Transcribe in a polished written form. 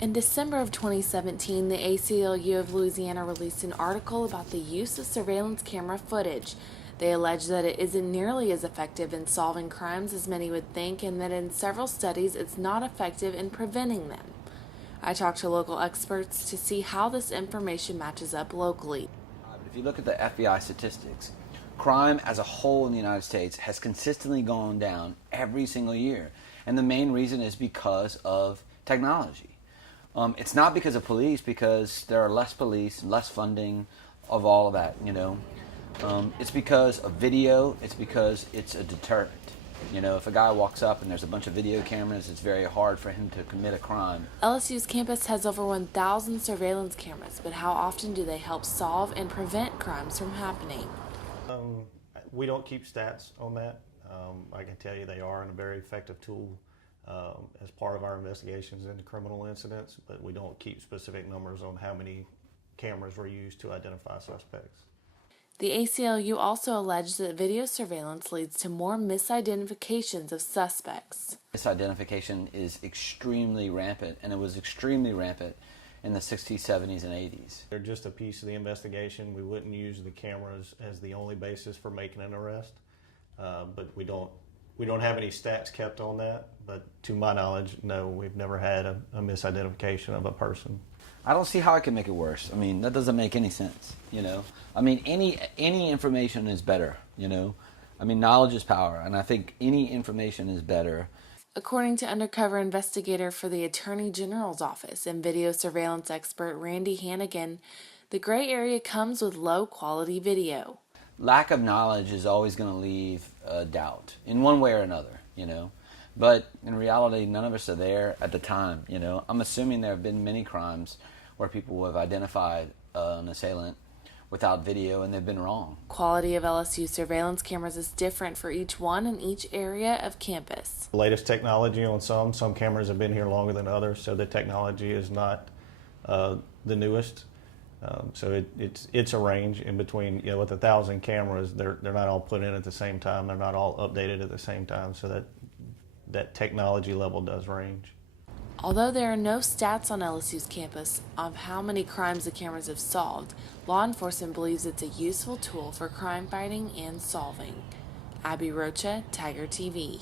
In December of 2017, the ACLU of Louisiana released an article about the use of surveillance camera footage. They allege that it isn't nearly as effective in solving crimes as many would think, and that in several studies it's not effective in preventing them. I talked to local experts to see how this information matches up locally. If you look at the FBI statistics, crime as a whole in the United States has consistently gone down every single year. And the main reason is because of technology. It's not because of police, because there are less police, less funding of all of that, It's because of video, it's because it's a deterrent. If a guy walks up and there's a bunch of video cameras, it's very hard for him to commit a crime. LSU's campus has over 1,000 surveillance cameras, but how often do they help solve and prevent crimes from happening? We don't keep stats on that. I can tell you they are a very effective tool as part of our investigations into criminal incidents, but we don't keep specific numbers on how many cameras were used to identify suspects. The ACLU also alleged that video surveillance leads to more misidentifications of suspects. Misidentification is extremely rampant, and it was extremely rampant in the 60s, 70s, and 80s. They're just a piece of the investigation. We wouldn't use the cameras as the only basis for making an arrest, but we don't have any stats kept on that. But to my knowledge, no, we've never had a misidentification of a person. I don't see how I can make it worse. That doesn't make any sense, Any information is better, Knowledge is power, and I think any information is better. According to undercover investigator for the Attorney General's office and video surveillance expert Randy Hannigan, the gray area comes with low-quality video. Lack of knowledge is always going to leave doubt in one way or another, But in reality, none of us are there at the time, I'm assuming there have been many crimes where people have identified an assailant without video and they've been wrong. Quality of LSU surveillance cameras is different for each one in each area of campus. The latest technology on some cameras have been here longer than others, so the technology is not the newest. So it's a range in between. With 1,000 cameras, they're not all put in at the same time. They're not all updated at the same time. So that technology level does range. Although there are no stats on LSU's campus of how many crimes the cameras have solved, law enforcement believes it's a useful tool for crime fighting and solving. Abby Rocha, Tiger TV.